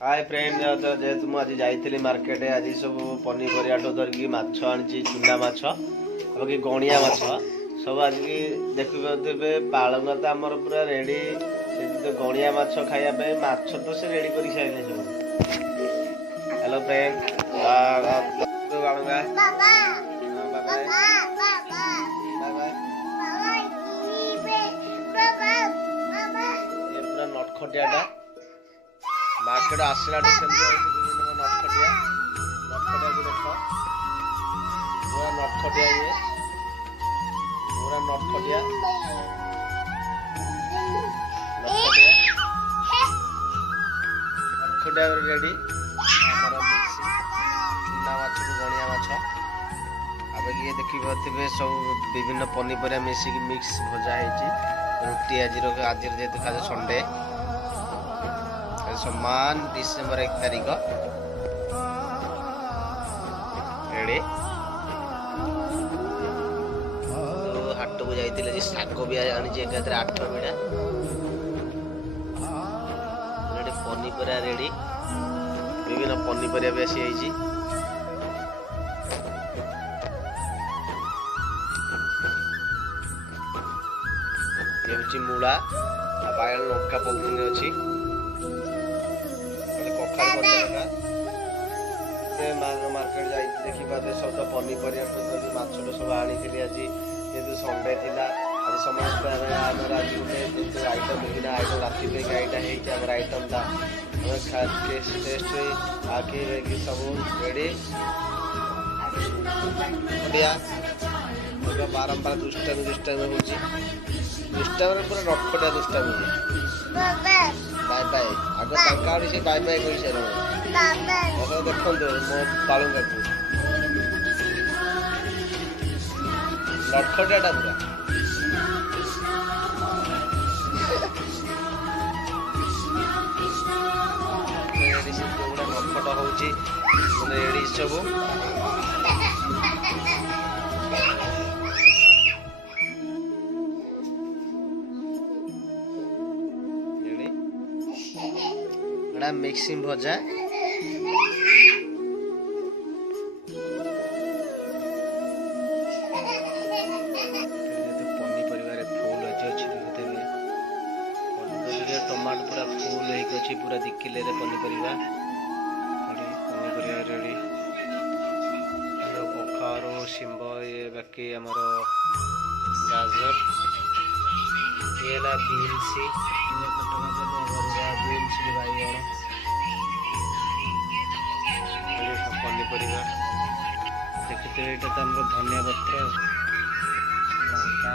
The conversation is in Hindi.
हाय फ्रेंड जेहेतु मुझे जाइली मार्केट आज सब पनीपरिया धरिकी माछ आनी चुना माछ बाकी गणिया माछ सब आज देखिए पालंग तो आमर पूरा रेडी से गणिया माछ खायापे माछ तो से रेडी कर सारे सब। हेलो फ्रेंड बालंगा पूरा नटखटियाटा मार्केट आसला नटखटिया भी देख पूरा नटखटिया ये पूरा नटखटिया नटखटिया रेडी चुना माछ गणिया माछ अब ये देखिए सब विभिन्न पनीपरिया मिसिक मिक्स भजा रुटी आज जेहतु खाते संडे सम्मान डिसेम्बर 1 तारीख रेडी तो हाट को जाइए शाग भी आनी एकाधे 8 बिड़ा पनीपरिया रेडी विभिन्न पनीपरिया भी आसी ये मूला बायण लंका पलथिन अच्छी मार्केट जाइए देखिए सब पनीपरिया माछ सब आनी आज जेहतु संडे थी आज समस्त आज गोटे आइटम विभिन्न आइटम राति यहाँ आइटमटा टेस्ट आखि सब रेडी बारंबार दुष्टामी हो पूरा नटखटिया दुष्टामी बाय बाय आग तांका से बाय बाय कही सारे देखो मो बालुंगा को नटखटियाटा पूरा नटखट हो रेडी सब मिक्सिंग भजा पनीपरिया फुल अच्छी टमाटो पूरा फुल अच्छी पूरा 2 किलो पनीपरिया रेडी कखारू शिंब ये बाकी आमर गाजर ये बीन्स बाइगण पनीपरिया देखते ये तो धनिया पत्र लंका